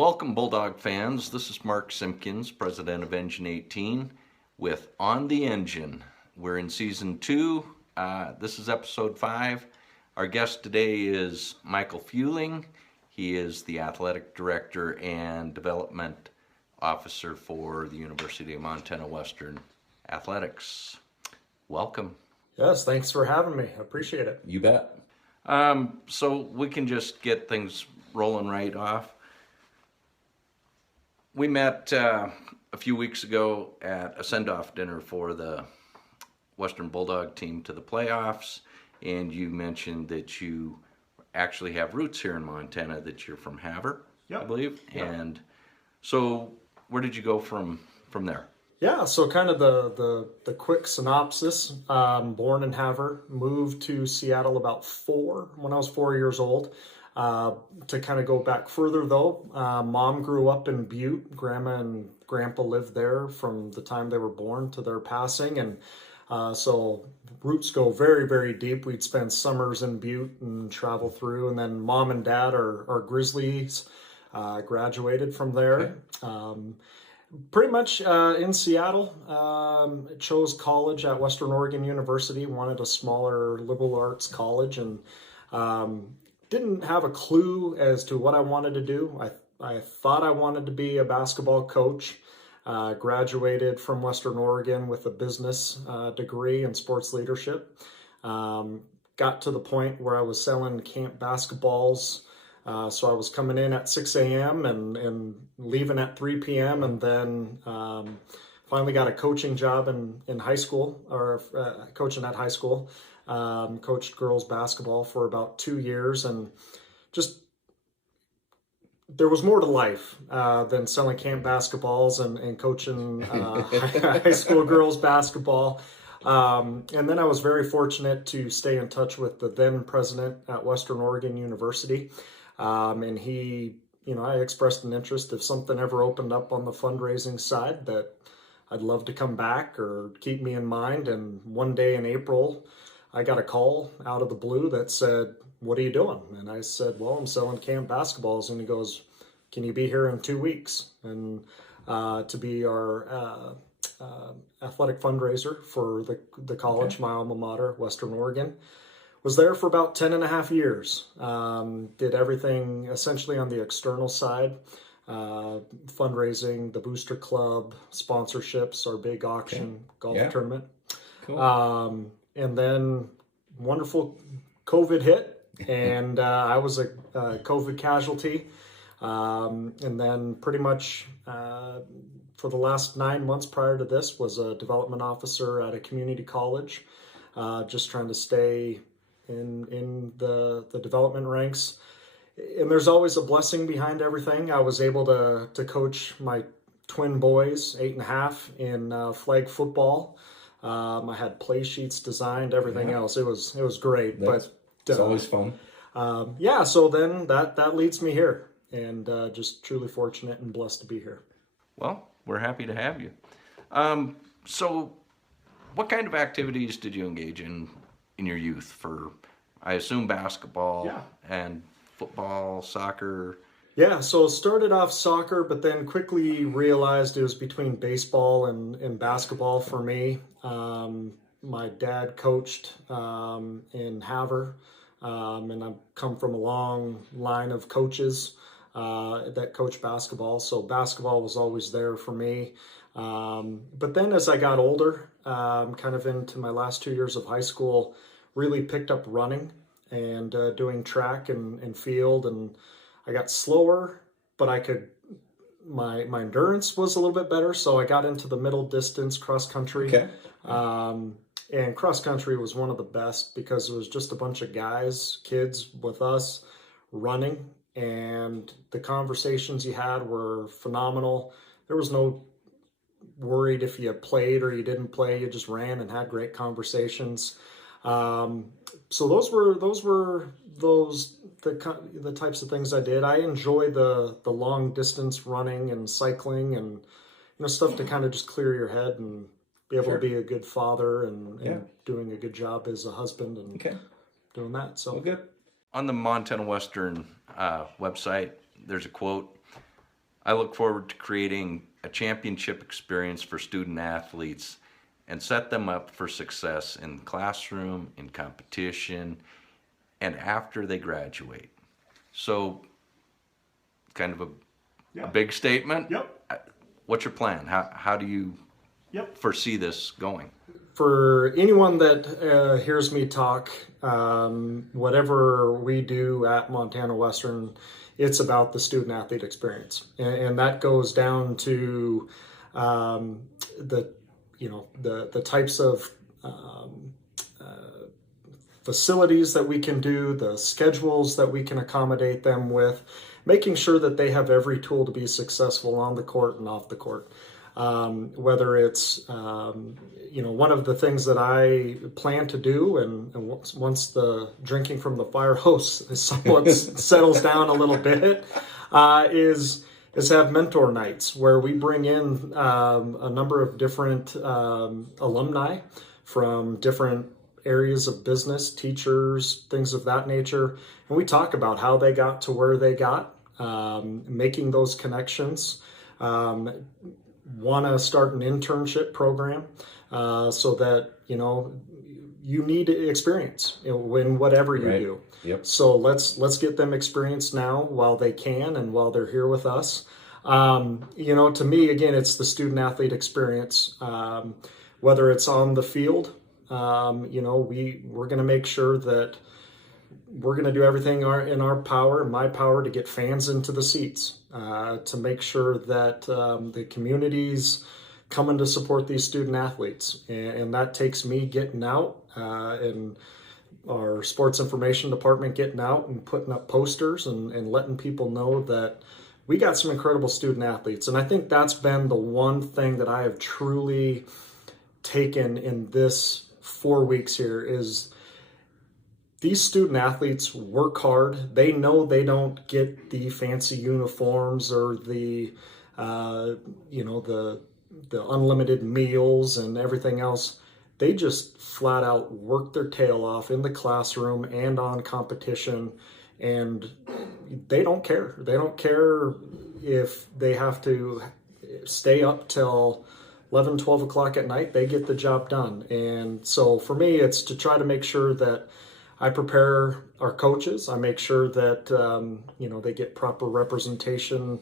Welcome, Bulldog fans. This is Mark Simpkins, president of Engine 18, with On the Engine. We're in season 2. This is episode 5. Our guest today is Michael Feuling. He is the athletic director and development officer for the University of Montana Western Athletics. Welcome. Yes, thanks for having me. I appreciate it. You bet. So we can just get things rolling right off. We met a few weeks ago at a send-off dinner for the Western Bulldog team to the playoffs, and you mentioned that you actually have roots here in Montana, that you're from Havre, I believe. Yep. And so where did you go from there? Yeah, so kind of the quick synopsis. Born in Havre, moved to Seattle when I was 4 years old. To kind of go back further though, mom grew up in Butte. Grandma and grandpa lived there from the time they were born to their passing. And so roots go very, very deep. We'd spend summers in Butte and travel through. And then mom and dad are Grizzlies, graduated from there. Okay. Pretty much in Seattle. Chose college at Western Oregon University, wanted a smaller liberal arts college, and didn't have a clue as to what I wanted to do. I thought I wanted to be a basketball coach. Graduated from Western Oregon with a business degree in sports leadership. Got to the point where I was selling camp basketballs. So I was coming in at 6 a.m. and leaving at 3 p.m. and then finally got a coaching job in high school, or coaching at high school. Coached girls basketball for about 2 years, and just there was more to life than selling camp basketballs and coaching high school girls basketball. And then I was very fortunate to stay in touch with the then president at Western Oregon University. And I expressed an interest if something ever opened up on the fundraising side, that I'd love to come back or keep me in mind. And one day in April, I got a call out of the blue that said, "What are you doing?" And I said, "Well, I'm selling camp basketballs." And he goes, "Can you be here in 2 weeks?" And to be our athletic fundraiser for the college, my alma mater, Western Oregon. Was there for about 10 and a half years. Did everything essentially on the external side, fundraising, the Booster Club, sponsorships, our big auction, golf tournament. Cool. And then wonderful COVID hit, and I was a COVID casualty. And then pretty much for the last 9 months prior to this was a development officer at a community college, just trying to stay in the development ranks. And there's always a blessing behind everything. I was able to coach my twin boys, 8.5, in flag football. I had play sheets designed, everything else. It was great. It's always fun. So then that leads me here, and just truly fortunate and blessed to be here. Well, we're happy to have you. So what kind of activities did you engage in your youth? For, I assume, basketball and football, soccer? Yeah, so started off soccer, but then quickly realized it was between baseball and basketball for me. My dad coached in Havre, and I've come from a long line of coaches that coach basketball, so basketball was always there for me. But then as I got older, kind of into my last 2 years of high school, really picked up running and doing track and field, and I got slower, but my endurance was a little bit better, so I got into the middle distance cross country. Okay. And cross country was one of the best because it was just a bunch of kids with us running, and the conversations you had were phenomenal. There was no worried if you played or you didn't play. You just ran and had great conversations. So those were the types of things I did. I enjoy the long distance running and cycling and stuff to kind of just clear your head and be able to be a good father and doing a good job as a husband and doing that. So good. On the Montana Western website, there's a quote I look forward to creating a championship experience for student athletes and set them up for success in the classroom, in competition, and after they graduate. So, kind of a Yep. big statement. Yep. What's your plan? How do you Yep. foresee this going? For anyone that hears me talk, whatever we do at Montana Western, it's about the student athlete experience, and that goes down to the the types of facilities that we can do, the schedules that we can accommodate them with, making sure that they have every tool to be successful on the court and off the court. Whether it's one of the things that I plan to do, and once the drinking from the fire hose somewhat settles down a little bit, is have mentor nights where we bring in a number of different alumni from different areas of business, teachers, things of that nature, and we talk about how they got to where they got, making those connections. Want to start an internship program so that you need experience in whatever you do. Yep. So let's get them experience now while they can and while they're here with us. To me, again, it's the student athlete experience. Whether it's on the field, we're going to make sure that we're going to do everything in our power, my power, to get fans into the seats, to make sure that the community's coming to support these student athletes. And that takes me getting out and our sports information department getting out and putting up posters and letting people know that we got some incredible student athletes. And I think that's been the one thing that I have truly taken in this 4 weeks here is these student athletes work hard. They know they don't get the fancy uniforms or the unlimited meals and everything else. They just flat out work their tail off in the classroom and on competition, and they don't care. They don't care if they have to stay up till 11, 12 o'clock at night. They get the job done. And so for me, it's to try to make sure that I prepare our coaches. I make sure that they get proper representation,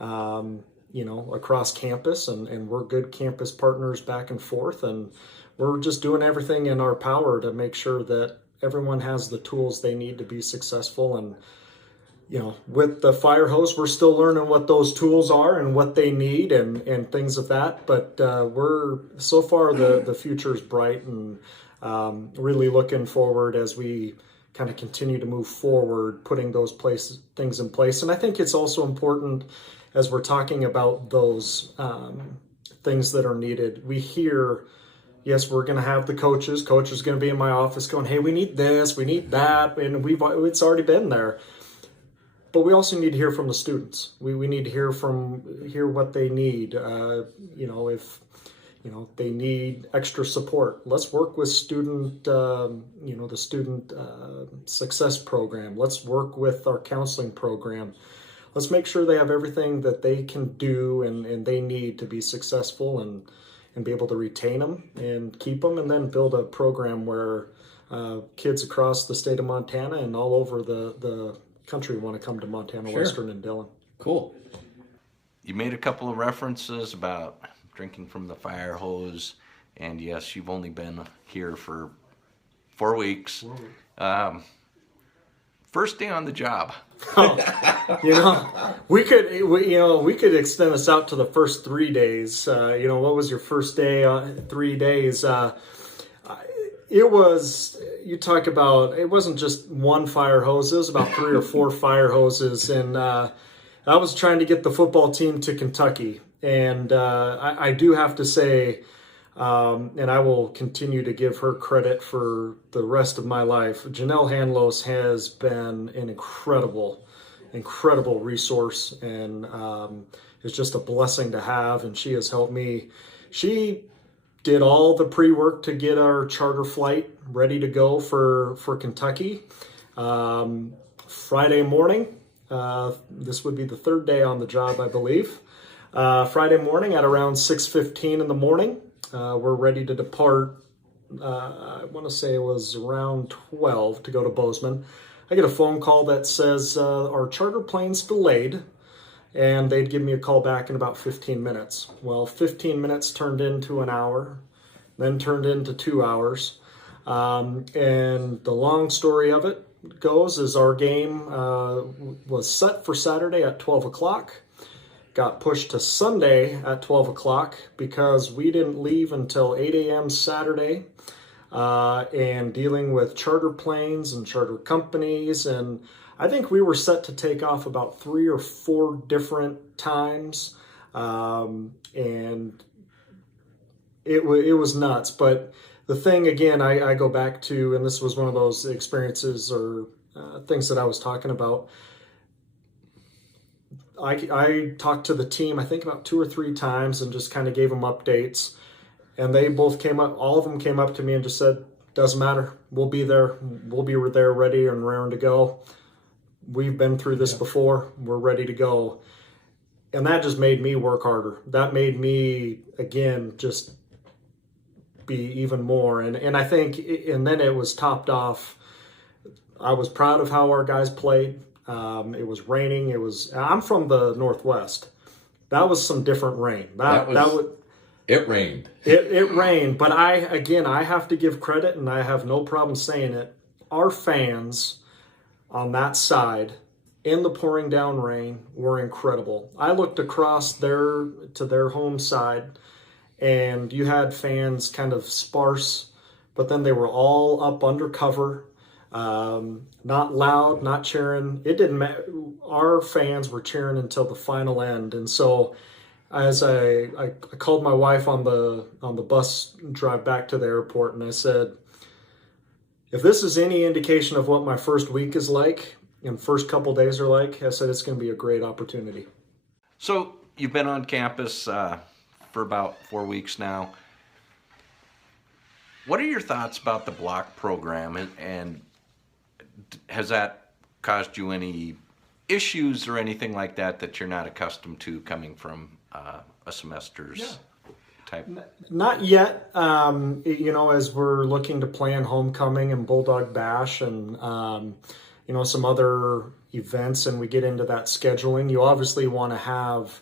across campus, and we're good campus partners back and forth. And we're just doing everything in our power to make sure that everyone has the tools they need to be successful. And with the fire hose, we're still learning what those tools are and what they need and things of that. But we're so far the future is bright, and really looking forward as we kind of continue to move forward, putting those things in place. And I think it's also important as we're talking about those things that are needed. We hear, yes, we're going to have the coaches. Coach is going to be in my office going, hey, we need this, we need that, and it's already been there. But we also need to hear from the students. We need to hear what they need. If they need extra support, let's work with the student success program. Let's work with our counseling program. Let's make sure they have everything that they can do and they need to be successful and be able to retain them and keep them, and then build a program where kids across the state of Montana and all over the country want to come to Montana Western and Dillon. Cool. You made a couple of references about drinking from the fire hose, and yes, you've only been here for 4 weeks. First day on the job. We could extend this out to the first 3 days. What was your first day? 3 days. It was, you talk about, it wasn't just one fire hose, it was about 3 or 4 fire hoses. And I was trying to get the football team to Kentucky. And I do have to say, and I will continue to give her credit for the rest of my life, Janelle Hanlos has been an incredible resource, and it's just a blessing to have. And she has helped me. She did all the pre-work to get our charter flight ready to go for Kentucky. Friday morning, This would be the third day on the job, I believe. Friday morning at around 6:15 in the morning, we're ready to depart. I want to say it was around 12 to go to Bozeman. I get a phone call that says our charter plane's delayed, and they'd give me a call back in about 15 minutes. Well, 15 minutes turned into an hour, then turned into 2 hours. And the long story of it goes is our game was set for Saturday at 12 o'clock. Got pushed to Sunday at 12 o'clock because we didn't leave until 8 a.m. Saturday, and dealing with charter planes and charter companies. And I think we were set to take off about 3 or 4 different times. And it was nuts. But the thing, again, I go back to, and this was one of those experiences or things that I was talking about. I talked to the team, I think about 2 or 3 times, and just kind of gave them updates. And they both came up, all of them came up to me and just said, doesn't matter, we'll be there. We'll be there ready and raring to go. We've been through this before. We're ready to go. And that just made me work harder. That made me, again, just be even more. And I think, and then it was topped off. I was proud of how our guys played. It was raining. I'm from the Northwest. That was some different rain. It rained. It rained, but I have to give credit, and I have no problem saying it. Our fans on that side in the pouring down rain were incredible. I looked across to their home side, and you had fans kind of sparse, but then they were all up under cover. Not loud, not cheering. It didn't matter. Our fans were cheering until the final end. And so as I called my wife on the bus drive back to the airport, and I said, if this is any indication of what my first week is like and first couple days are like, I said, it's going to be a great opportunity. So you've been on campus for about 4 weeks now. What are your thoughts about the block program, and has that caused you any issues or anything like that you're not accustomed to coming from a semester's type? Not yet. As we're looking to plan homecoming and Bulldog Bash and some other events, and we get into that scheduling, you obviously want to have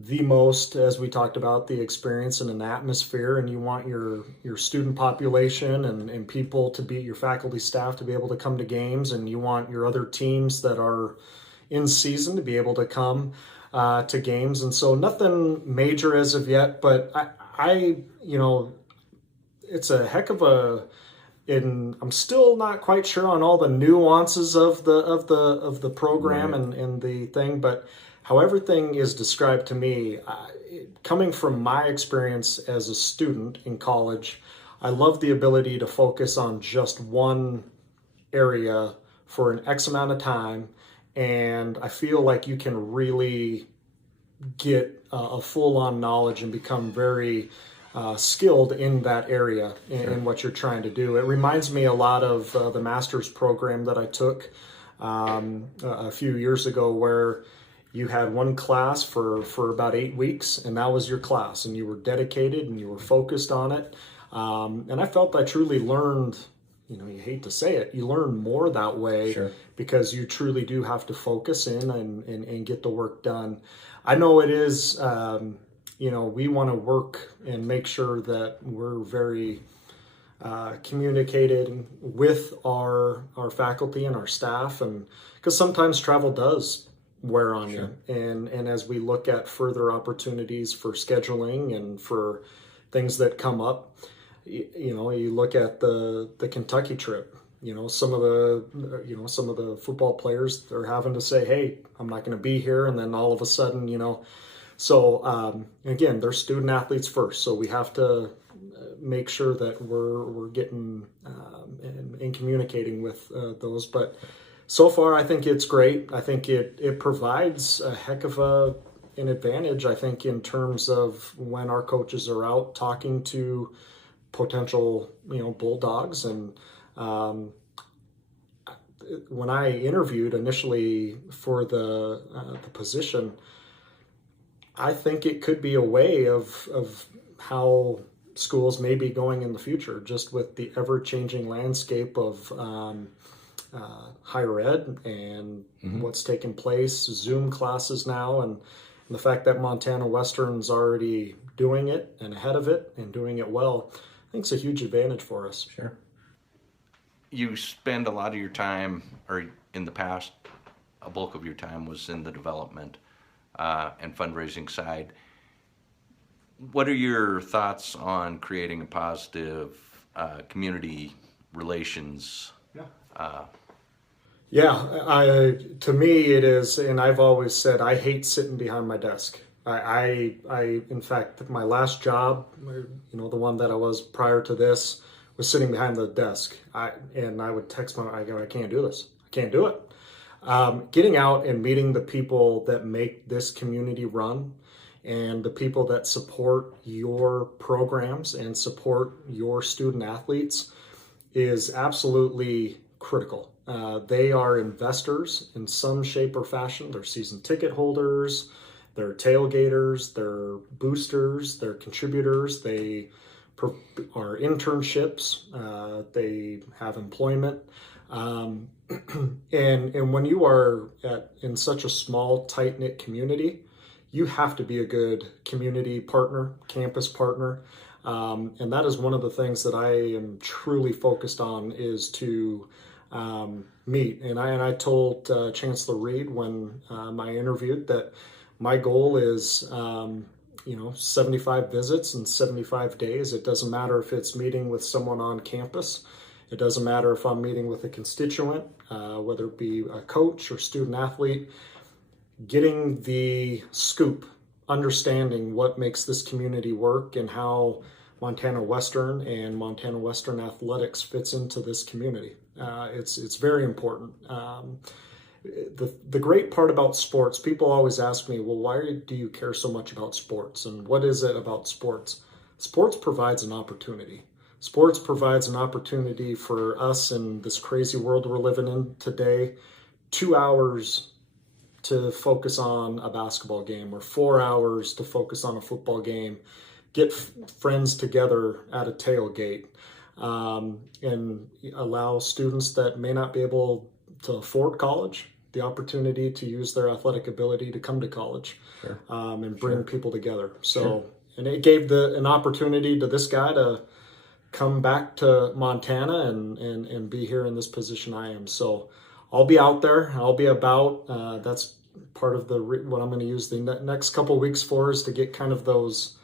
the most, as we talked about, the experience and an atmosphere, and you want your student population and people to be, your faculty staff to be able to come to games, and you want your other teams that are in season to be able to come to games. And so nothing major as of yet, but I it's a heck of and I'm still not quite sure on all the nuances of the program and the thing, but how everything is described to me, coming from my experience as a student in college, I love the ability to focus on just one area for an X amount of time, and I feel like you can really get a full-on knowledge and become very skilled in that area in what you're trying to do. It reminds me a lot of the master's program that I took a few years ago, where you had one class for about 8 weeks, and that was your class, and you were dedicated and you were focused on it. And I felt I truly learned, you hate to say it, you learn more that way. Sure. Because you truly do have to focus in and get the work done. I know it is, we want to work and make sure that we're very communicated with our faculty and our staff, and because sometimes travel does wear on you. And as we look at further opportunities for scheduling and for things that come up, you look at the Kentucky trip. Some of the football players, they're having to say, hey, I'm not going to be here, and then all of a sudden, so again, they're student athletes first, so we have to make sure that we're getting and communicating with those. But so far, I think it's great. I think it provides a heck of an advantage, I think, in terms of when our coaches are out talking to potential, Bulldogs. And when I interviewed initially for the position, I think it could be a way of how schools may be going in the future, just with the ever-changing landscape of higher ed and what's taking place, Zoom classes now, and the fact that Montana Western's already doing it and ahead of it and doing it well, I think it's a huge advantage for us. Sure. You spend a lot of your time, or in the past, a bulk of your time was in the development and fundraising side. What are your thoughts on creating a positive community relations? To me it is, and I've always said I hate sitting behind my desk. In fact, my last job, the one that I was prior to this, was sitting behind the desk. I would text I go, I can't do this. I can't do it. Getting out and meeting the people that make this community run and the people that support your programs and support your student athletes is absolutely critical. They are investors in some shape or fashion. They're season ticket holders, they're tailgaters, they're boosters, they're contributors, they are internships, they have employment. And when you are in such a small, tight-knit community, you have to be a good community partner, campus partner. And that is one of the things that I am truly focused on, is to meet. And I told Chancellor Reed when I interviewed that my goal is 75 visits in 75 days. It doesn't matter if it's meeting with someone on campus. It doesn't matter if I'm meeting with a constituent, whether it be a coach or student athlete. Getting the scoop, understanding what makes this community work and how Montana Western and Montana Western athletics fits into this community. It's very important. The great part about sports, people always ask me, well, why do you care so much about sports? And what is it about sports? Sports provides an opportunity. Sports provides an opportunity for us in this crazy world we're living in today, 2 hours to focus on a basketball game or 4 hours to focus on a football game, get friends together at a tailgate, and allow students that may not be able to afford college the opportunity to use their athletic ability to come to college. Sure. And bring people together. So, and it gave an opportunity to this guy to come back to Montana and be here in this position I am. So I'll be out there. I'll be about. That's part of what I'm going to use the next couple of weeks for, is to get kind of those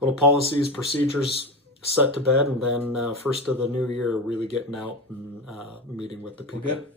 little policies, procedures set to bed, and then first of the new year, really getting out and meeting with the people. Well, good.